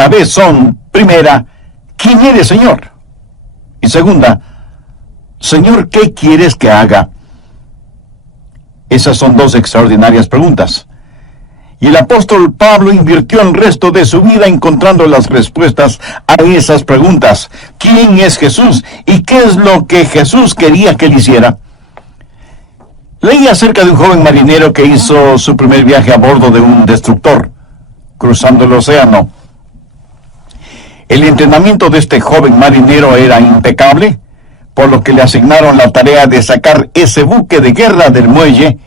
una vez son, primera, ¿quién eres, Señor? Y segunda, Señor, ¿qué quieres que haga? Esas son dos extraordinarias preguntas. Y el apóstol Pablo invirtió el resto de su vida encontrando las respuestas a esas preguntas. ¿Quién es Jesús? ¿Y qué es lo que Jesús quería que él hiciera? Leí acerca de un joven marinero que hizo su primer viaje a bordo de un destructor, cruzando el océano. El entrenamiento de este joven marinero era impecable, por lo que le asignaron la tarea de sacar ese buque de guerra del muelle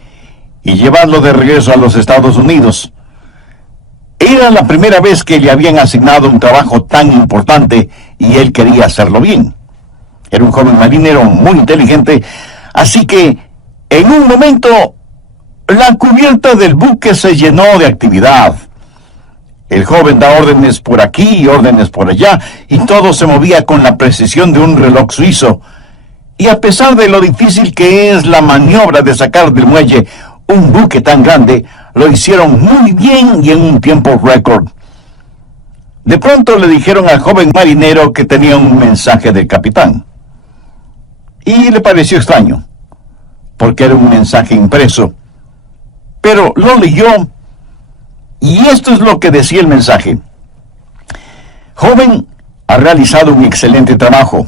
y llevarlo de regreso a los Estados Unidos. Era la primera vez que le habían asignado un trabajo tan importante y él quería hacerlo bien. Era un joven marinero muy inteligente, así que en un momento la cubierta del buque se llenó de actividad. El joven da órdenes por aquí y órdenes por allá, y todo se movía con la precisión de un reloj suizo. Y a pesar de lo difícil que es la maniobra de sacar del muelle un buque tan grande, lo hicieron muy bien y en un tiempo récord. De pronto le dijeron al joven marinero que tenía un mensaje del capitán. Y le pareció extraño, porque era un mensaje impreso. Pero lo leyó, y esto es lo que decía el mensaje. Joven, ha realizado un excelente trabajo.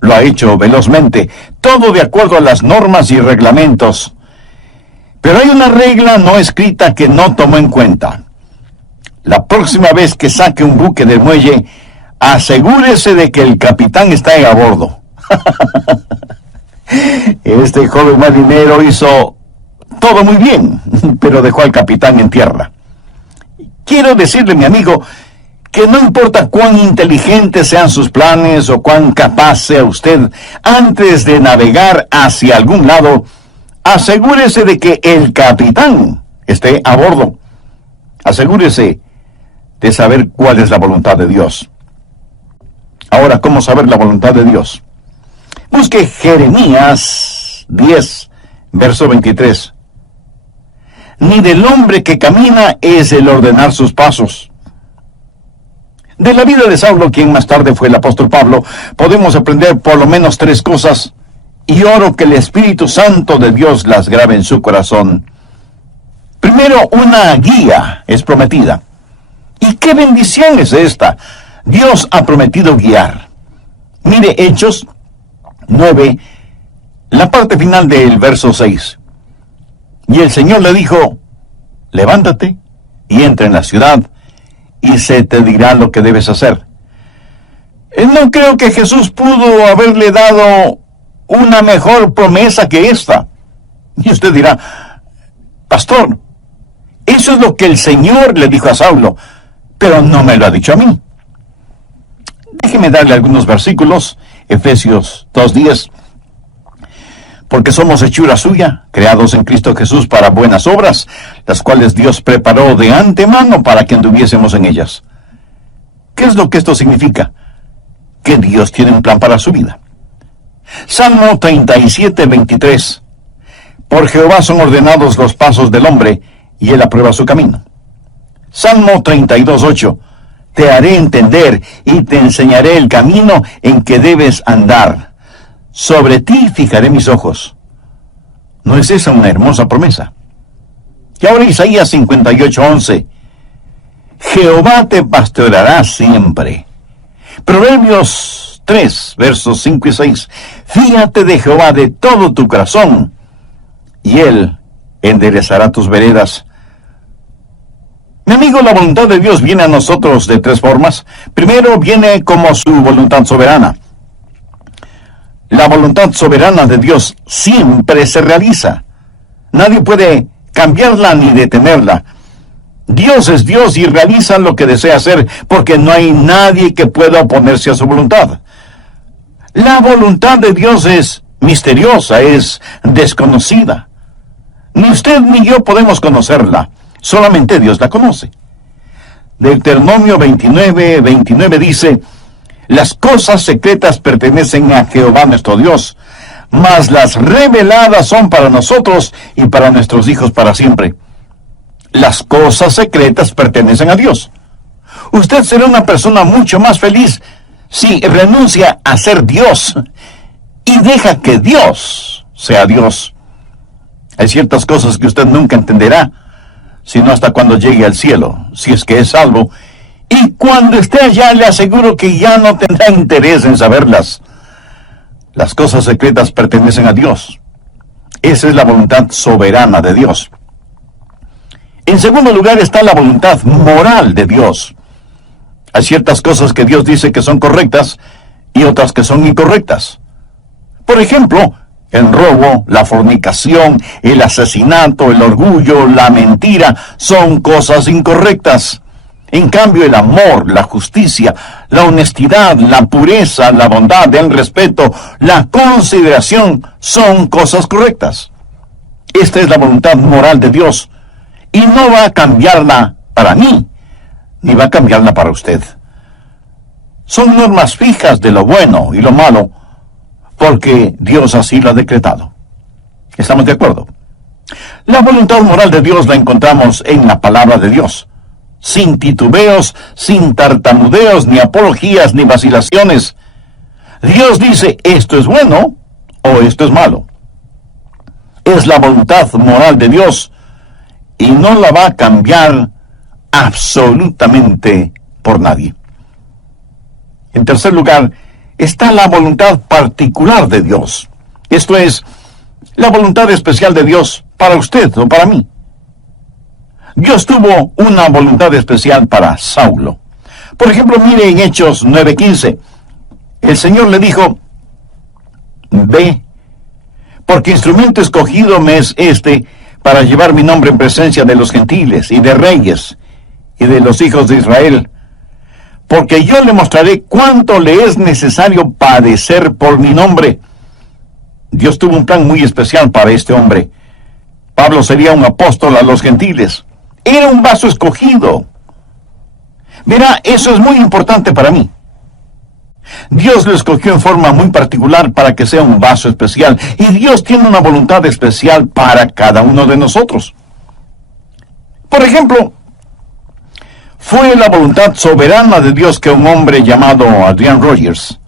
Lo ha hecho velozmente, todo de acuerdo a las normas y reglamentos. Pero hay una regla no escrita que no tomó en cuenta. La próxima vez que saque un buque del muelle, asegúrese de que el capitán está a bordo. Este joven marinero hizo todo muy bien, pero dejó al capitán en tierra. Quiero decirle, mi amigo, que no importa cuán inteligentes sean sus planes o cuán capaz sea usted, antes de navegar hacia algún lado, asegúrese de que el capitán esté a bordo. Asegúrese de saber cuál es la voluntad de Dios. Ahora, ¿cómo saber la voluntad de Dios? Busque Jeremías 10, verso 23. Ni del hombre que camina es el ordenar sus pasos. De la vida de Saulo, quien más tarde fue el apóstol Pablo, podemos aprender por lo menos tres cosas, y oro que el Espíritu Santo de Dios las grabe en su corazón. Primero, una guía es prometida. ¿Y qué bendición es esta? Dios ha prometido guiar. Mire Hechos 9, la parte final del verso 6. Y el Señor le dijo, levántate y entra en la ciudad, y se te dirá lo que debes hacer. No creo que Jesús pudo haberle dado una mejor promesa que esta. Y usted dirá, pastor, eso es lo que el Señor le dijo a Saulo, pero no me lo ha dicho a mí. Déjeme darle algunos versículos. Efesios 2:10. Porque somos hechura suya, creados en Cristo Jesús para buenas obras, las cuales Dios preparó de antemano para que anduviésemos en ellas. ¿Qué es lo que esto significa? Que Dios tiene un plan para su vida. Salmo 37:23. Por Jehová son ordenados los pasos del hombre, y él aprueba su camino. Salmo 32:8. Te haré entender y te enseñaré el camino en que debes andar. Sobre ti fijaré mis ojos. ¿No es esa una hermosa promesa? Y ahora Isaías 58:11. Jehová te pastoreará siempre. Proverbios 3, versos 5 y 6. Fíate de Jehová de todo tu corazón, y él enderezará tus veredas. Mi amigo, la voluntad de Dios viene a nosotros de tres formas. Primero, viene como su voluntad soberana. La voluntad soberana de Dios siempre se realiza. Nadie puede cambiarla ni detenerla. Dios es Dios y realiza lo que desea hacer, porque no hay nadie que pueda oponerse a su voluntad. La voluntad de Dios es misteriosa, es desconocida. Ni usted ni yo podemos conocerla. Solamente Dios la conoce. Deuteronomio 29:29 dice, las cosas secretas pertenecen a Jehová nuestro Dios, mas las reveladas son para nosotros y para nuestros hijos para siempre. Las cosas secretas pertenecen a Dios. Usted será una persona mucho más feliz si renuncia a ser Dios y deja que Dios sea Dios. Hay ciertas cosas que usted nunca entenderá, sino hasta cuando llegue al cielo, si es que es salvo. Y cuando esté allá, le aseguro que ya no tendrá interés en saberlas. Las cosas secretas pertenecen a Dios. Esa es la voluntad soberana de Dios. En segundo lugar está la voluntad moral de Dios. Hay ciertas cosas que Dios dice que son correctas y otras que son incorrectas. Por ejemplo, el robo, la fornicación, el asesinato, el orgullo, la mentira son cosas incorrectas. En cambio, el amor, la justicia, la honestidad, la pureza, la bondad, el respeto, la consideración son cosas correctas. Esta es la voluntad moral de Dios y no va a cambiarla para mí, ni va a cambiarla para usted. Son normas fijas de lo bueno y lo malo, porque Dios así lo ha decretado. ¿Estamos de acuerdo? La voluntad moral de Dios la encontramos en la palabra de Dios, sin titubeos, sin tartamudeos, ni apologías, ni vacilaciones. Dios dice, esto es bueno o esto es malo. Es la voluntad moral de Dios y no la va a cambiar absolutamente por nadie. En tercer lugar, está la voluntad particular de Dios. Esto es, la voluntad especial de Dios para usted o para mí. Dios tuvo una voluntad especial para Saulo. Por ejemplo, mire en Hechos 9:15. El Señor le dijo, ve, porque instrumento escogido me es este para llevar mi nombre en presencia de los gentiles y de reyes y de los hijos de Israel, porque yo le mostraré cuánto le es necesario padecer por mi nombre. Dios tuvo un plan muy especial para este hombre. Pablo sería un apóstol a los gentiles. Era un vaso escogido. Verá, eso es muy importante para mí. Dios lo escogió en forma muy particular para que sea un vaso especial. Y Dios tiene una voluntad especial para cada uno de nosotros. Por ejemplo, fue la voluntad soberana de Dios que un hombre llamado Adrian Rogers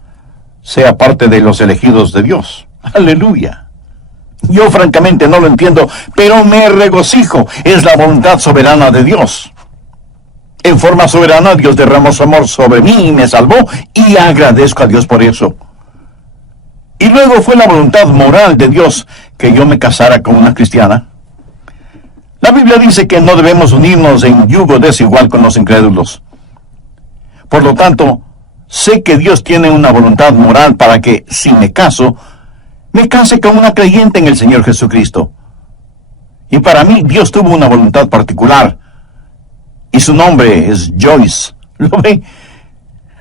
sea parte de los elegidos de Dios. ¡Aleluya! Yo francamente no lo entiendo, pero me regocijo. Es la voluntad soberana de Dios. En forma soberana, Dios derramó su amor sobre mí y me salvó, y agradezco a Dios por eso. Y luego fue la voluntad moral de Dios que yo me casara con una cristiana. La Biblia dice que no debemos unirnos en yugo desigual con los incrédulos. Por lo tanto, sé que Dios tiene una voluntad moral para que, si me case con una creyente en el Señor Jesucristo. Y para mí, Dios tuvo una voluntad particular. Y su nombre es Joyce. ¿Lo ve?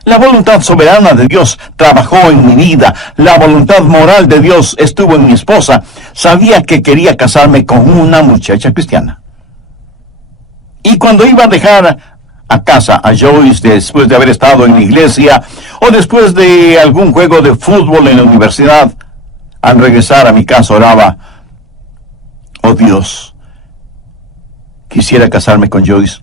La voluntad soberana de Dios trabajó en mi vida. La voluntad moral de Dios estuvo en mi esposa. Sabía que quería casarme con una muchacha cristiana. Y cuando iba a dejar a casa a Joyce después de haber estado en la iglesia o después de algún juego de fútbol en la universidad, al regresar a mi casa oraba, oh Dios, quisiera casarme con Joyce.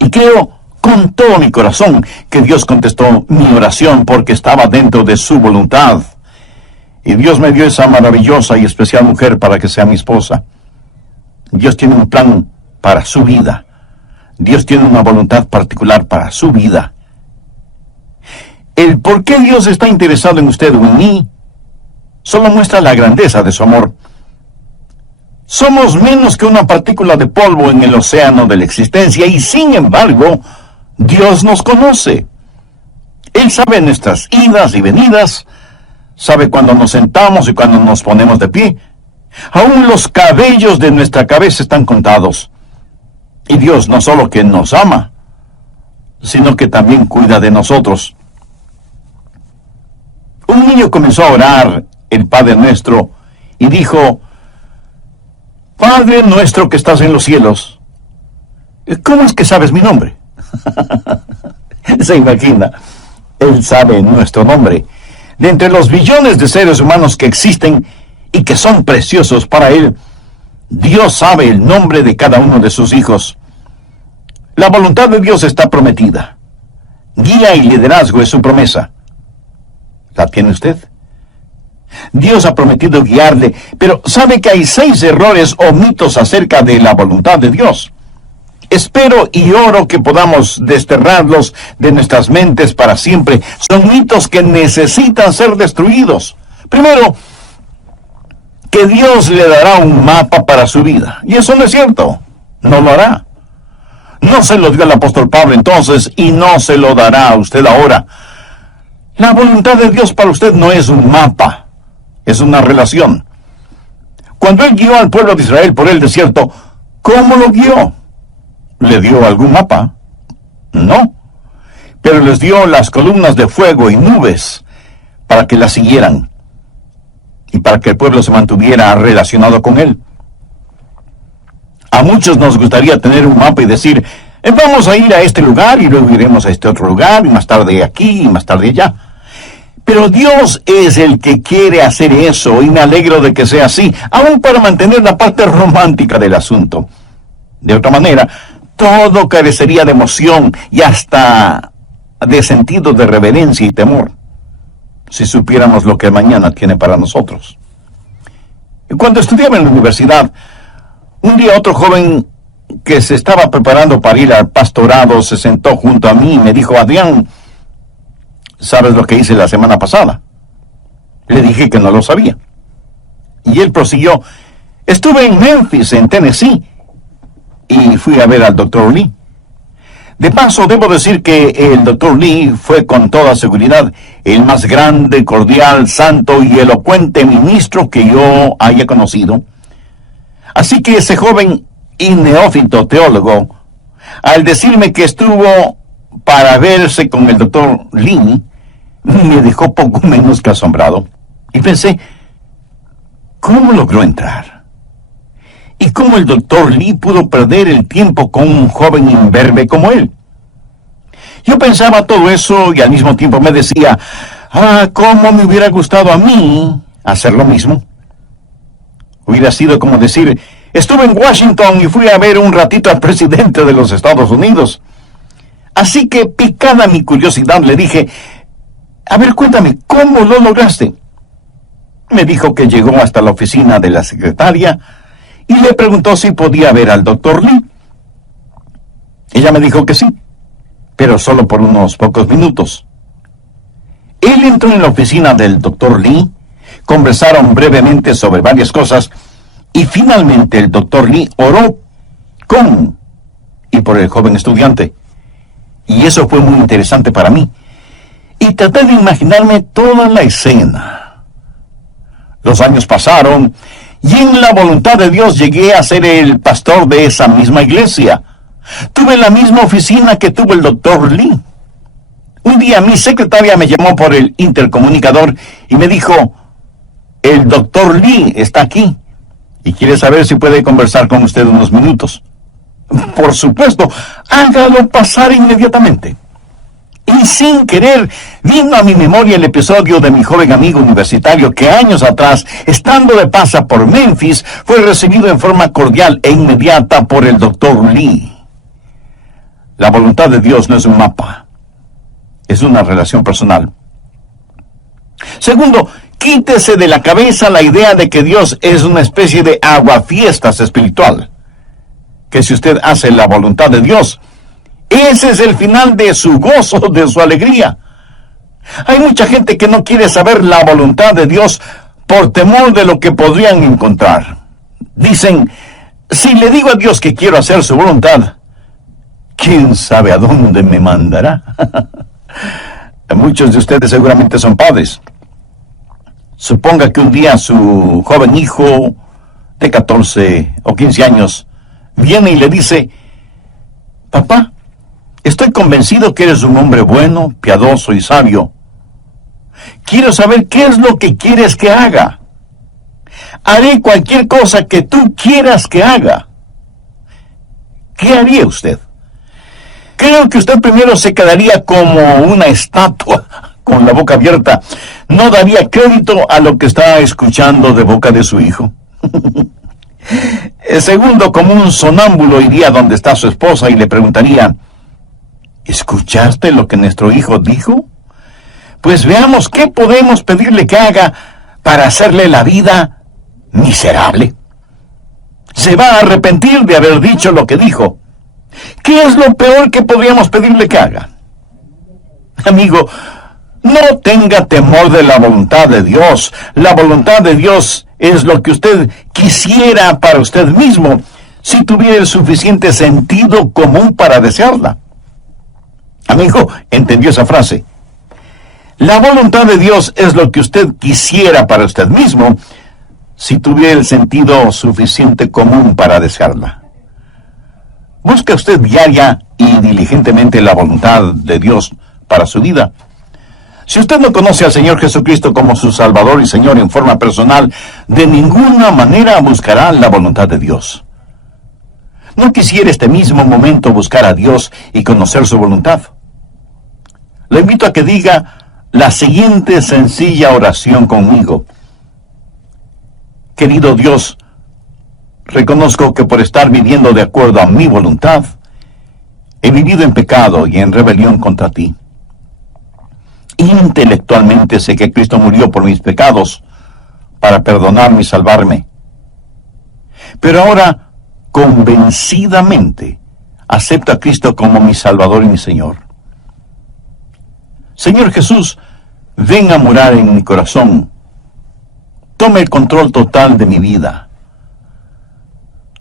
Y creo con todo mi corazón que Dios contestó mi oración porque estaba dentro de su voluntad. Y Dios me dio esa maravillosa y especial mujer para que sea mi esposa. Dios tiene un plan para su vida. Dios tiene una voluntad particular para su vida. El por qué Dios está interesado en usted o en mí solo muestra la grandeza de su amor. Somos menos que una partícula de polvo en el océano de la existencia y sin embargo, Dios nos conoce. Él sabe nuestras idas y venidas, sabe cuando nos sentamos y cuando nos ponemos de pie. Aún los cabellos de nuestra cabeza están contados. Y Dios no solo que nos ama, sino que también cuida de nosotros. Un niño comenzó a orar el Padre Nuestro y dijo, Padre nuestro que estás en los cielos, ¿cómo es que sabes mi nombre? Se imagina, Él sabe nuestro nombre. De entre los billones de seres humanos que existen y que son preciosos para Él, Dios sabe el nombre de cada uno de sus hijos. La voluntad de Dios está prometida. Guía y liderazgo es su promesa. ¿La tiene usted? Dios ha prometido guiarle, pero sabe que hay 6 errores o mitos acerca de la voluntad de Dios. Espero y oro que podamos desterrarlos de nuestras mentes para siempre. Son mitos que necesitan ser destruidos. Primero, que Dios le dará un mapa para su vida. Y eso no es cierto. No lo hará. No se lo dio al apóstol Pablo entonces y no se lo dará a usted ahora. La voluntad de Dios para usted no es un mapa, es una relación. Cuando Él guió al pueblo de Israel por el desierto, ¿cómo lo guió? ¿Le dio algún mapa? No. Pero les dio las columnas de fuego y nubes para que las siguieran y para que el pueblo se mantuviera relacionado con Él. A muchos nos gustaría tener un mapa y decir, vamos a ir a este lugar y luego iremos a este otro lugar y más tarde aquí y más tarde allá. Pero Dios es el que quiere hacer eso y me alegro de que sea así, aún para mantener la parte romántica del asunto. De otra manera, todo carecería de emoción y hasta de sentido de reverencia y temor, si supiéramos lo que mañana tiene para nosotros. Cuando estudiaba en la universidad, un día otro joven que se estaba preparando para ir al pastorado se sentó junto a mí y me dijo, Adrián, ¿sabes lo que hice la semana pasada? Le dije que no lo sabía. Y él prosiguió, estuve en Memphis, en Tennessee, y fui a ver al Dr. Lee. De paso, debo decir que el Dr. Lee fue con toda seguridad el más grande, cordial, santo y elocuente ministro que yo haya conocido. Así que ese joven y neófito teólogo, al decirme que estuvo para verse con el Dr. Lee, me dejó poco menos que asombrado. Y pensé, ¿cómo logró entrar? ¿Y cómo el Dr. Lee pudo perder el tiempo con un joven imberbe como él? Yo pensaba todo eso y al mismo tiempo me decía, ¿cómo me hubiera gustado a mí hacer lo mismo? Hubiera sido como decir, estuve en Washington y fui a ver un ratito al presidente de los Estados Unidos. Así que, picada mi curiosidad, le dije, a ver, cuéntame, ¿cómo lo lograste? Me dijo que llegó hasta la oficina de la secretaria y le preguntó si podía ver al Dr. Lee. Ella me dijo que sí, pero solo por unos pocos minutos. Él entró en la oficina del Dr. Lee, conversaron brevemente sobre varias cosas y finalmente el Dr. Lee oró con y por el joven estudiante. Y eso fue muy interesante para mí. Y traté de imaginarme toda la escena. Los años pasaron y en la voluntad de Dios llegué a ser el pastor de esa misma iglesia. Tuve la misma oficina que tuvo el Dr. Lee. Un día mi secretaria me llamó por el intercomunicador y me dijo, el Dr. Lee está aquí y quiere saber si puede conversar con usted unos minutos. Por supuesto, hágalo pasar inmediatamente. Y sin querer, vino a mi memoria el episodio de mi joven amigo universitario que años atrás, estando de paso por Memphis, fue recibido en forma cordial e inmediata por el Dr. Lee. La voluntad de Dios no es un mapa, es una relación personal. Segundo, quítese de la cabeza la idea de que Dios es una especie de aguafiestas espiritual. Que si usted hace la voluntad de Dios, ese es el final de su gozo, de su alegría. Hay mucha gente que no quiere saber la voluntad de Dios por temor de lo que podrían encontrar. Dicen, si le digo a Dios que quiero hacer su voluntad, ¿quién sabe a dónde me mandará? Muchos de ustedes seguramente son padres. Suponga que un día su joven hijo de 14 o 15 años viene y le dice, papá, estoy convencido que eres un hombre bueno, piadoso y sabio. Quiero saber qué es lo que quieres que haga. Haré cualquier cosa que tú quieras que haga. ¿Qué haría usted? Creo que usted primero se quedaría como una estatua, con la boca abierta. No daría crédito a lo que está escuchando de boca de su hijo. Segundo, como un sonámbulo iría donde está su esposa y le preguntaría, ¿escuchaste lo que nuestro hijo dijo? Pues veamos qué podemos pedirle que haga para hacerle la vida miserable. Se va a arrepentir de haber dicho lo que dijo. ¿Qué es lo peor que podríamos pedirle que haga? Amigo, no tenga temor de la voluntad de Dios. La voluntad de Dios es lo que usted quisiera para usted mismo, si tuviera el suficiente sentido común para desearla. Amigo, ¿entendió esa frase? La voluntad de Dios es lo que usted quisiera para usted mismo, si tuviera el sentido suficiente común para desearla. Busca usted diaria y diligentemente la voluntad de Dios para su vida. Si usted no conoce al Señor Jesucristo como su Salvador y Señor en forma personal, de ninguna manera buscará la voluntad de Dios. ¿No quisiera este mismo momento buscar a Dios y conocer su voluntad? Le invito a que diga la siguiente sencilla oración conmigo. Querido Dios, reconozco que por estar viviendo de acuerdo a mi voluntad, he vivido en pecado y en rebelión contra ti. Intelectualmente sé que Cristo murió por mis pecados para perdonarme y salvarme. Pero ahora, convencidamente, acepto a Cristo como mi Salvador y mi Señor. Señor Jesús, ven a morar en mi corazón. Tome el control total de mi vida.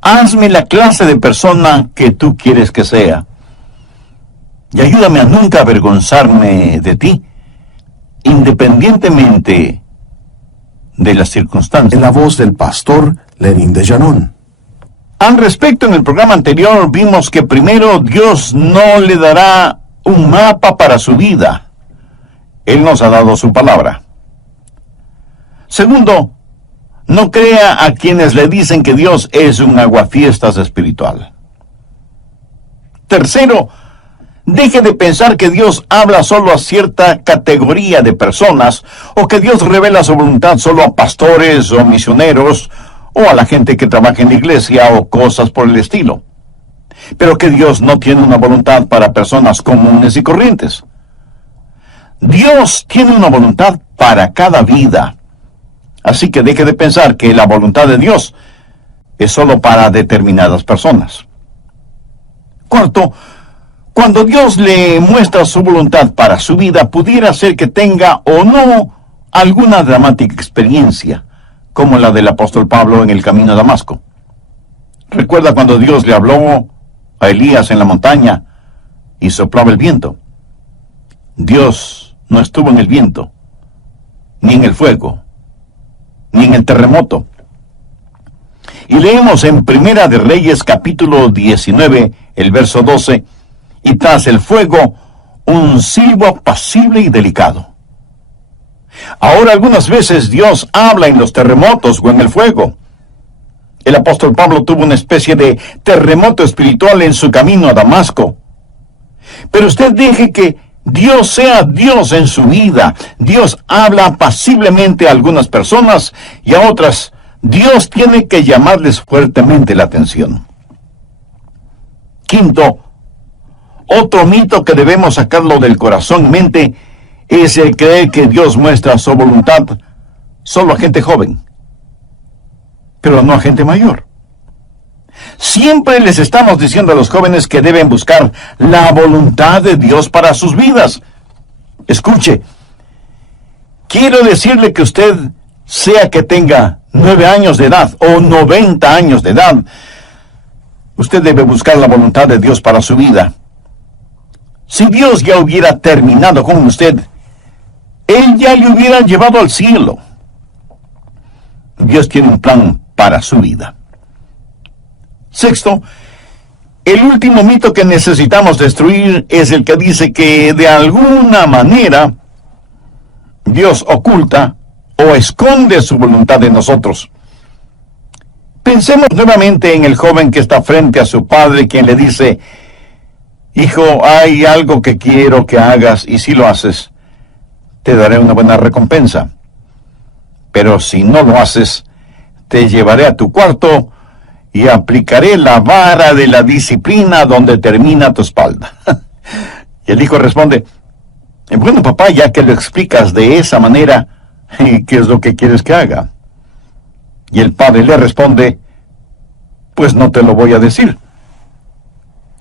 Hazme la clase de persona que tú quieres que sea. Y ayúdame a nunca avergonzarme de ti, independientemente de las circunstancias. En la voz del pastor Lenín de Llanón. Al respecto, en el programa anterior vimos que primero Dios no le dará un mapa para su vida. Él nos ha dado su palabra. Segundo, no crea a quienes le dicen que Dios es un aguafiestas espiritual. Tercero, deje de pensar que Dios habla solo a cierta categoría de personas, o que Dios revela su voluntad solo a pastores o misioneros, o a la gente que trabaja en la iglesia, o cosas por el estilo. Pero que Dios no tiene una voluntad para personas comunes y corrientes. Dios tiene una voluntad para cada vida. Así que deje de pensar que la voluntad de Dios es solo para determinadas personas. Cuarto, cuando Dios le muestra su voluntad para su vida, pudiera ser que tenga o no alguna dramática experiencia, como la del apóstol Pablo en el camino a Damasco. ¿Recuerda cuando Dios le habló a Elías en la montaña y soplaba el viento? Dios no estuvo en el viento, ni en el fuego, ni en el terremoto. Y leemos en Primera de Reyes capítulo 19, el verso 12, y tras el fuego, un silbo apacible y delicado. Ahora algunas veces Dios habla en los terremotos o en el fuego. El apóstol Pablo tuvo una especie de terremoto espiritual en su camino a Damasco. Pero usted deje que Dios sea Dios en su vida. Dios habla apaciblemente a algunas personas y a otras Dios tiene que llamarles fuertemente la atención. Quinto, otro mito que debemos sacarlo del corazón y mente es el creer que Dios muestra su voluntad solo a gente joven, pero no a gente mayor. Siempre les estamos diciendo a los jóvenes que deben buscar la voluntad de Dios para sus vidas. Escuche, quiero decirle que usted, sea que tenga 9 años de edad o 90 años de edad, usted debe buscar la voluntad de Dios para su vida. Si Dios ya hubiera terminado con usted, Él ya le hubiera llevado al cielo. Dios tiene un plan para su vida. Sexto, el último mito que necesitamos destruir es el que dice que de alguna manera Dios oculta o esconde su voluntad de nosotros. Pensemos nuevamente en el joven que está frente a su padre, quien le dice: hijo, hay algo que quiero que hagas, y si lo haces, te daré una buena recompensa. Pero si no lo haces, te llevaré a tu cuarto y aplicaré la vara de la disciplina donde termina tu espalda. Y el hijo responde, bueno, papá, ya que lo explicas de esa manera, ¿qué es lo que quieres que haga? Y el padre le responde, pues no te lo voy a decir.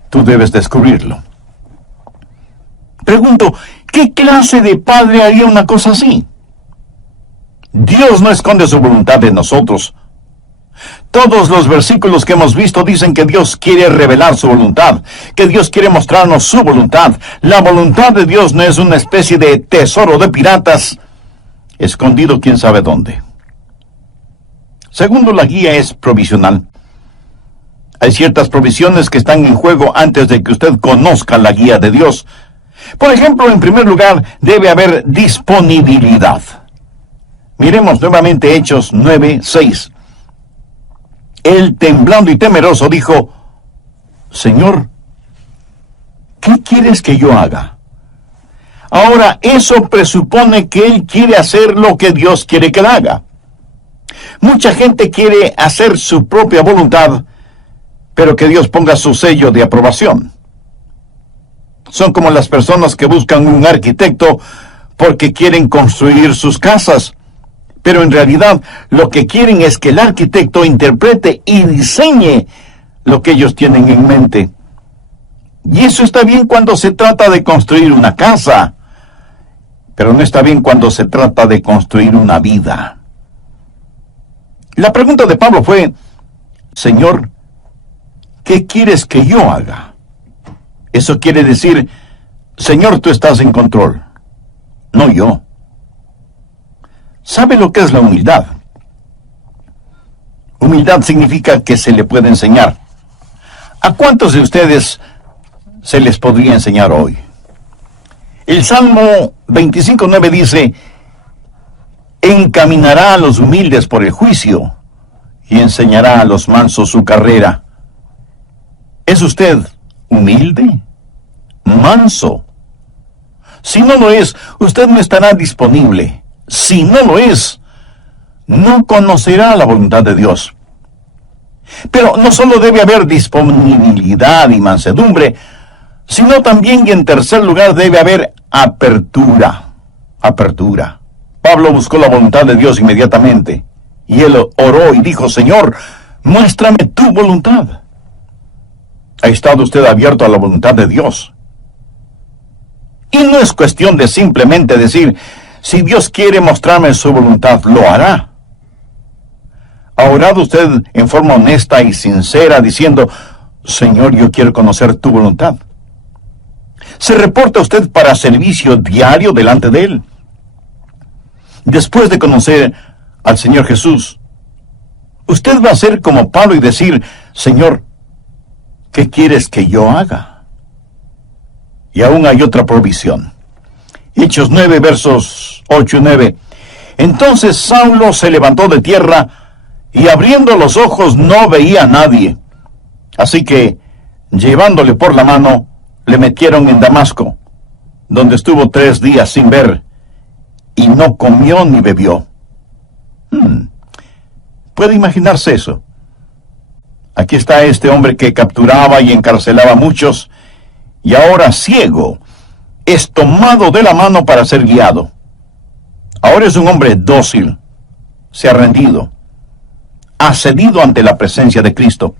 Tú debes descubrirlo. Pregunto, ¿qué clase de padre haría una cosa así? Dios no esconde su voluntad de nosotros. Todos los versículos que hemos visto dicen que Dios quiere revelar su voluntad, que Dios quiere mostrarnos su voluntad. La voluntad de Dios no es una especie de tesoro de piratas, escondido quién sabe dónde. Segundo, la guía es provisional. Hay ciertas provisiones que están en juego antes de que usted conozca la guía de Dios. Por ejemplo, en primer lugar, debe haber disponibilidad. Miremos nuevamente Hechos 9:6. Él, temblando y temeroso, dijo, Señor, ¿qué quieres que yo haga? Ahora, eso presupone que él quiere hacer lo que Dios quiere que él haga. Mucha gente quiere hacer su propia voluntad, pero que Dios ponga su sello de aprobación. Son como las personas que buscan un arquitecto porque quieren construir sus casas, pero en realidad lo que quieren es que el arquitecto interprete y diseñe lo que ellos tienen en mente. Y eso está bien cuando se trata de construir una casa, pero no está bien cuando se trata de construir una vida. La pregunta de Pablo fue, Señor, ¿qué quieres que yo haga? Eso quiere decir, Señor, tú estás en control, no yo. ¿Sabe lo que es la humildad? Humildad significa que se le puede enseñar. ¿A cuántos de ustedes se les podría enseñar hoy? El Salmo 25:9 dice, encaminará a los humildes por el juicio y enseñará a los mansos su carrera. ¿Es usted humilde? ¿Manso? Si no lo es, usted no estará disponible. Si no lo es, no conocerá la voluntad de Dios. Pero no solo debe haber disponibilidad y mansedumbre, sino también y en tercer lugar debe haber apertura. Apertura. Pablo buscó la voluntad de Dios inmediatamente, y él oró y dijo, Señor, muéstrame tu voluntad. ¿Ha estado usted abierto a la voluntad de Dios? Y no es cuestión de simplemente decir, si Dios quiere mostrarme su voluntad, lo hará. ¿Ha orado usted en forma honesta y sincera diciendo, Señor, yo quiero conocer tu voluntad? ¿Se reporta usted para servicio diario delante de Él? Después de conocer al Señor Jesús, usted va a ser como Pablo y decir, Señor, ¿qué quieres que yo haga? Y aún hay otra provisión. Hechos 9, versos 8 y 9. Entonces Saulo se levantó de tierra, y abriendo los ojos no veía a nadie. Así que, llevándole por la mano, le metieron en Damasco, donde estuvo 3 días sin ver, y no comió ni bebió. ¿Puede imaginarse eso? Aquí está este hombre que capturaba y encarcelaba a muchos, y ahora ciego, es tomado de la mano para ser guiado. Ahora es un hombre dócil, se ha rendido, ha cedido ante la presencia de Cristo.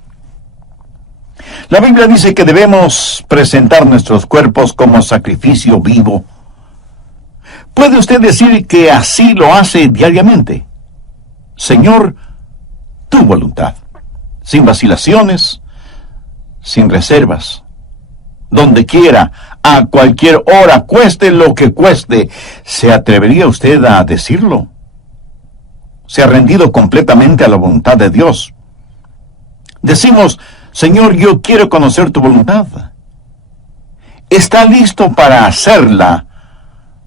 La Biblia dice que debemos presentar nuestros cuerpos como sacrificio vivo. ¿Puede usted decir que así lo hace diariamente? Señor, tu voluntad, sin vacilaciones, sin reservas, donde quiera, a cualquier hora, cueste lo que cueste. ¿Se atrevería usted a decirlo? ¿Se ha rendido completamente a la voluntad de Dios? Decimos, Señor, yo quiero conocer tu voluntad. ¿Está listo para hacerla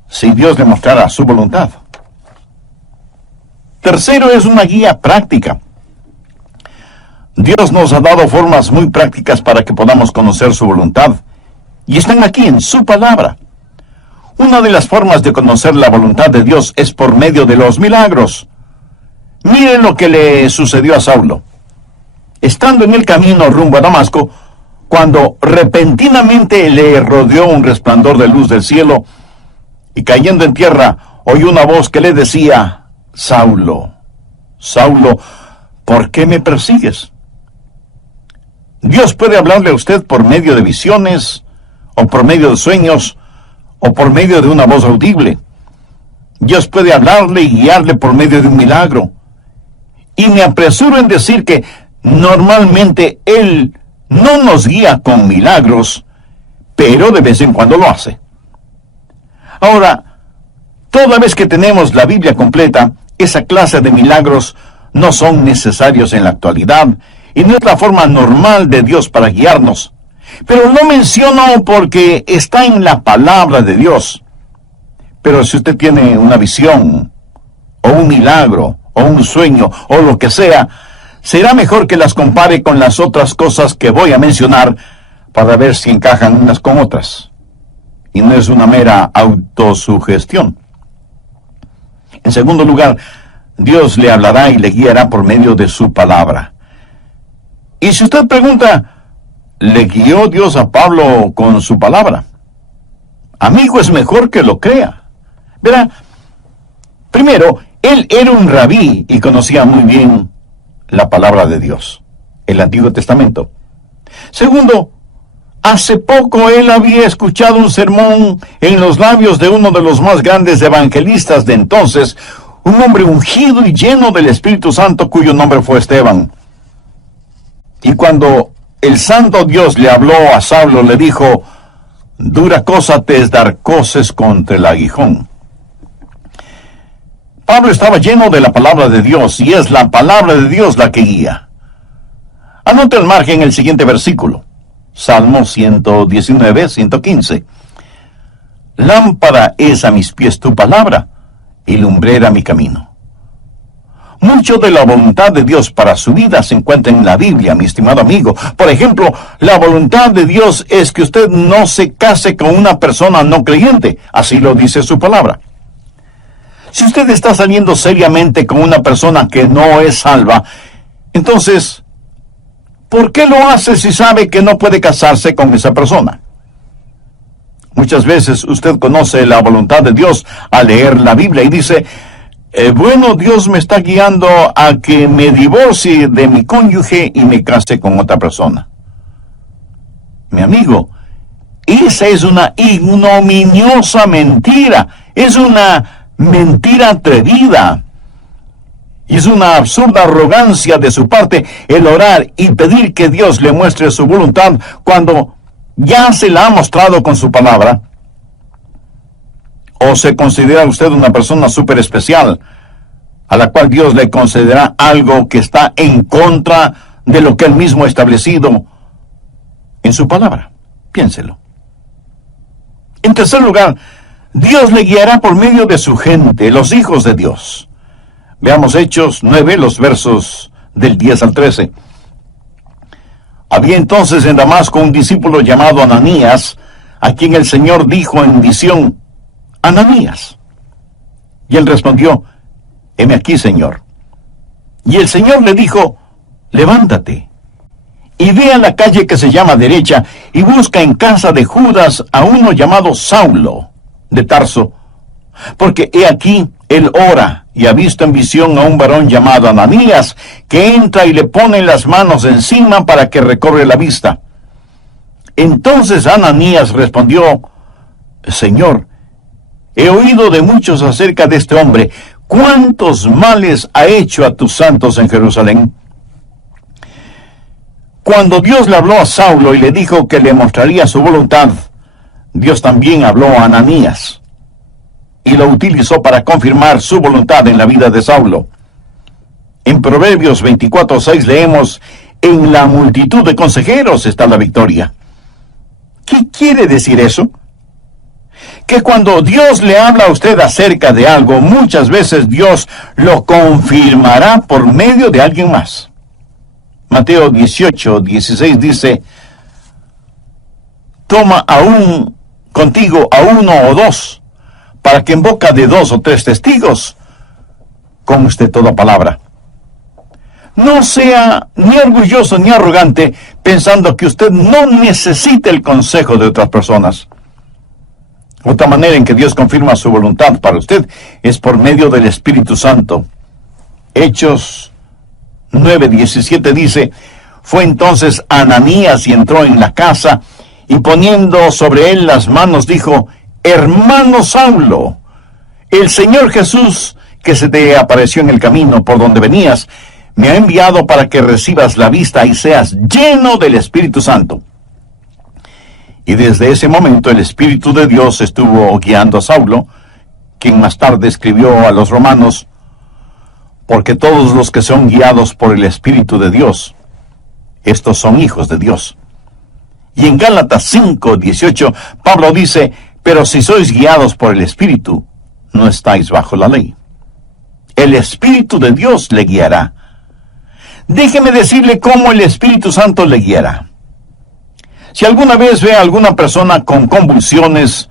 si Dios le mostrara su voluntad? Tercero, es una guía práctica. Dios nos ha dado formas muy prácticas para que podamos conocer su voluntad, y están aquí en su palabra. Una de las formas de conocer la voluntad de Dios es por medio de los milagros. Miren lo que le sucedió a Saulo. estando en el camino rumbo a Damasco, cuando repentinamente le rodeó un resplandor de luz del cielo, y cayendo en tierra, oyó una voz que le decía: Saulo, Saulo, ¿por qué me persigues? Dios puede hablarle a usted por medio de visiones, o por medio de sueños, o por medio de una voz audible. Dios puede hablarle y guiarle por medio de un milagro. Y me apresuro en decir que normalmente Él no nos guía con milagros, pero de vez en cuando lo hace. Ahora, toda vez que tenemos la Biblia completa, esa clase de milagros no son necesarios en la actualidad, y no es la forma normal de Dios para guiarnos. Pero lo menciono porque está en la palabra de Dios. Pero si usted tiene una visión, o un milagro, o un sueño, o lo que sea, será mejor que las compare con las otras cosas que voy a mencionar para ver si encajan unas con otras. Y no es una mera autosugestión. En segundo lugar, Dios le hablará y le guiará por medio de su palabra. Y si usted pregunta, ¿le guió Dios a Pablo con su palabra? Amigo, es mejor que lo crea. Verá, primero, él era un rabí y conocía muy bien la palabra de Dios, el Antiguo Testamento. Segundo, hace poco él había escuchado un sermón en los labios de uno de los más grandes evangelistas de entonces, un hombre ungido y lleno del Espíritu Santo cuyo nombre fue Esteban. Y cuando el santo Dios le habló a Saulo, le dijo: dura cosa te es dar coces contra el aguijón. Pablo estaba lleno de la palabra de Dios, y es la palabra de Dios la que guía. Anote al margen el siguiente versículo, Salmo 119, 115. Lámpara es a mis pies tu palabra, y lumbrera mi camino. Mucho de la voluntad de Dios para su vida se encuentra en la Biblia, mi estimado amigo. Por ejemplo, la voluntad de Dios es que usted no se case con una persona no creyente. Así lo dice su palabra. Si usted está saliendo seriamente con una persona que no es salva, entonces, ¿por qué lo hace si sabe que no puede casarse con esa persona? Muchas veces usted conoce la voluntad de Dios al leer la Biblia y dice: bueno, Dios me está guiando a que me divorcie de mi cónyuge y me case con otra persona. Mi amigo, esa es una ignominiosa mentira. Es una mentira atrevida. Y es una absurda arrogancia de su parte el orar y pedir que Dios le muestre su voluntad cuando ya se la ha mostrado con su palabra. ¿O se considera usted una persona súper especial, a la cual Dios le concederá algo que está en contra de lo que Él mismo ha establecido en su palabra? Piénselo. En tercer lugar, Dios le guiará por medio de su gente, los hijos de Dios. Veamos Hechos 9, los versos del 10 al 13. Había entonces en Damasco un discípulo llamado Ananías, a quien el Señor dijo en visión: Ananías. Y él respondió: heme aquí, Señor. Y el Señor le dijo: levántate, y ve a la calle que se llama Derecha, y busca en casa de Judas a uno llamado Saulo, de Tarso, porque he aquí, él ora, y ha visto en visión a un varón llamado Ananías, que entra y le pone las manos encima para que recobre la vista. Entonces Ananías respondió: Señor, he oído de muchos acerca de este hombre. ¿Cuántos males ha hecho a tus santos en Jerusalén? Cuando Dios le habló a Saulo y le dijo que le mostraría su voluntad, Dios también habló a Ananías y lo utilizó para confirmar su voluntad en la vida de Saulo. En Proverbios 24:6 leemos: en la multitud de consejeros está la victoria. ¿Qué quiere decir eso? Que cuando Dios le habla a usted acerca de algo, muchas veces Dios lo confirmará por medio de alguien más. Mateo 18:16 dice: toma aún contigo a uno o dos, para que en boca de 2 o 3 testigos conste toda palabra. No sea ni orgulloso ni arrogante pensando que usted no necesita el consejo de otras personas. Otra manera en que Dios confirma su voluntad para usted es por medio del Espíritu Santo. Hechos 9:17 dice: fue entonces Ananías y entró en la casa, y poniendo sobre él las manos dijo: hermano Saulo, el Señor Jesús, que se te apareció en el camino por donde venías, me ha enviado para que recibas la vista y seas lleno del Espíritu Santo. Y desde ese momento el Espíritu de Dios estuvo guiando a Saulo, quien más tarde escribió a los romanos: porque todos los que son guiados por el Espíritu de Dios, estos son hijos de Dios. Y en Gálatas 5:18, Pablo dice: pero si sois guiados por el Espíritu, no estáis bajo la ley. El Espíritu de Dios le guiará. Déjeme decirle cómo el Espíritu Santo le guiará. Si alguna vez ve a alguna persona con convulsiones,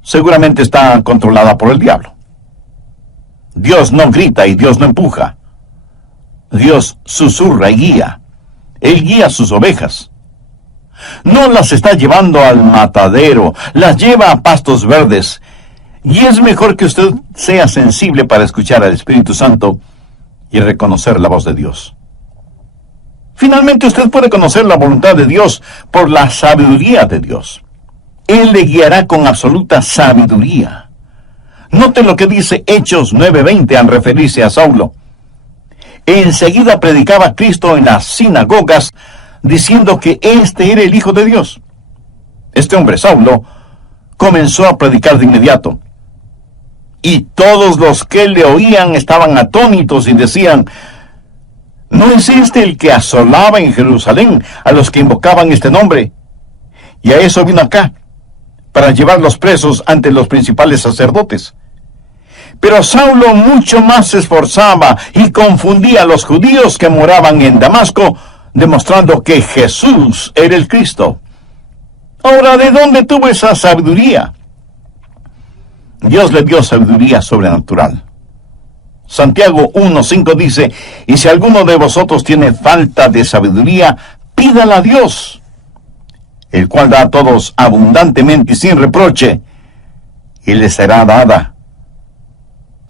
seguramente está controlada por el diablo. Dios no grita y Dios no empuja. Dios susurra y guía. Él guía a sus ovejas. No las está llevando al matadero, las lleva a pastos verdes. Y es mejor que usted sea sensible para escuchar al Espíritu Santo y reconocer la voz de Dios. Finalmente, usted puede conocer la voluntad de Dios por la sabiduría de Dios. Él le guiará con absoluta sabiduría. Note lo que dice Hechos 9:20 al referirse a Saulo. Enseguida predicaba Cristo en las sinagogas, diciendo que este era el Hijo de Dios. Este hombre, Saulo, comenzó a predicar de inmediato. Y todos los que le oían estaban atónitos y decían: ¿no es este el que asolaba en Jerusalén a los que invocaban este nombre? Y a eso vino acá, para llevarlos presos ante los principales sacerdotes. Pero Saulo mucho más se esforzaba y confundía a los judíos que moraban en Damasco, demostrando que Jesús era el Cristo. Ahora, ¿de dónde tuvo esa sabiduría? Dios le dio sabiduría sobrenatural. Santiago 1:5 dice: y si alguno de vosotros tiene falta de sabiduría, pídala a Dios, el cual da a todos abundantemente y sin reproche, y le será dada.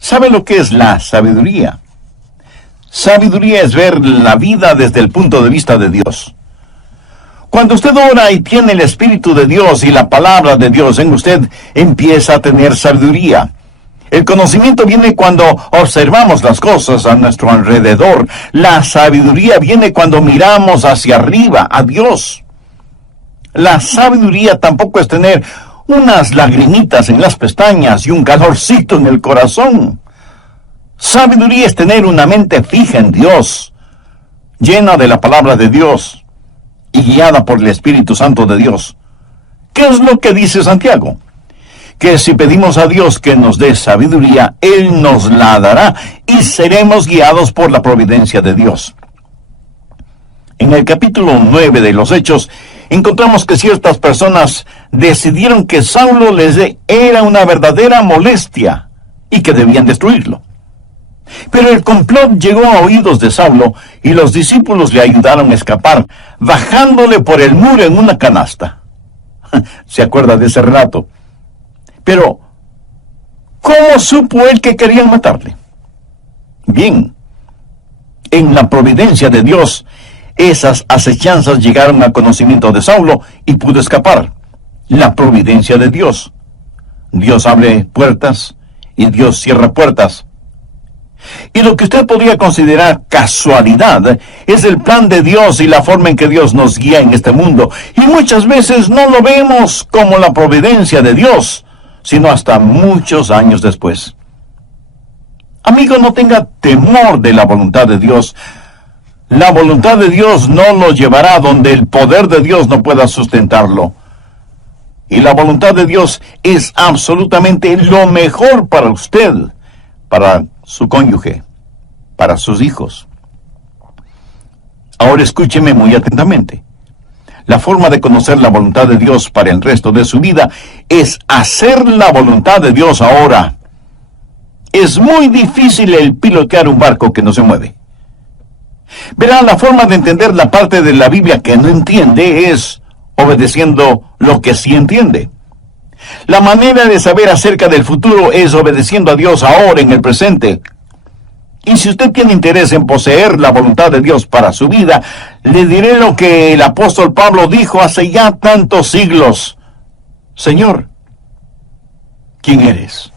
¿Sabe lo que es la sabiduría? Sabiduría es ver la vida desde el punto de vista de Dios. Cuando usted ora y tiene el Espíritu de Dios y la palabra de Dios en usted, empieza a tener sabiduría. El conocimiento viene cuando observamos las cosas a nuestro alrededor. La sabiduría viene cuando miramos hacia arriba, a Dios. La sabiduría tampoco es tener unas lagrimitas en las pestañas y un calorcito en el corazón. Sabiduría es tener una mente fija en Dios, llena de la palabra de Dios y guiada por el Espíritu Santo de Dios. ¿Qué es lo que dice Santiago? Que si pedimos a Dios que nos dé sabiduría, Él nos la dará y seremos guiados por la providencia de Dios. En el capítulo 9 de los Hechos, encontramos que ciertas personas decidieron que Saulo era una verdadera molestia y que debían destruirlo. Pero el complot llegó a oídos de Saulo y los discípulos le ayudaron a escapar, bajándole por el muro en una canasta. ¿Se acuerda de ese relato? Pero, ¿cómo supo él que querían matarle? Bien, en la providencia de Dios, esas acechanzas llegaron al conocimiento de Saulo y pudo escapar. La providencia de Dios. Dios abre puertas y Dios cierra puertas. Y lo que usted podría considerar casualidad es el plan de Dios y la forma en que Dios nos guía en este mundo. Y muchas veces no lo vemos como la providencia de Dios, sino hasta muchos años después. Amigo, no tenga temor de la voluntad de Dios. La voluntad de Dios no lo llevará donde el poder de Dios no pueda sustentarlo. Y la voluntad de Dios es absolutamente lo mejor para usted, para su cónyuge, para sus hijos. Ahora escúcheme muy atentamente. La forma de conocer la voluntad de Dios para el resto de su vida es hacer la voluntad de Dios ahora. Es muy difícil el pilotear un barco que no se mueve. Verán, la forma de entender la parte de la Biblia que no entiende es obedeciendo lo que sí entiende. La manera de saber acerca del futuro es obedeciendo a Dios ahora en el presente. Y si usted tiene interés en poseer la voluntad de Dios para su vida, le diré lo que el apóstol Pablo dijo hace ya tantos siglos. Señor, ¿quién eres?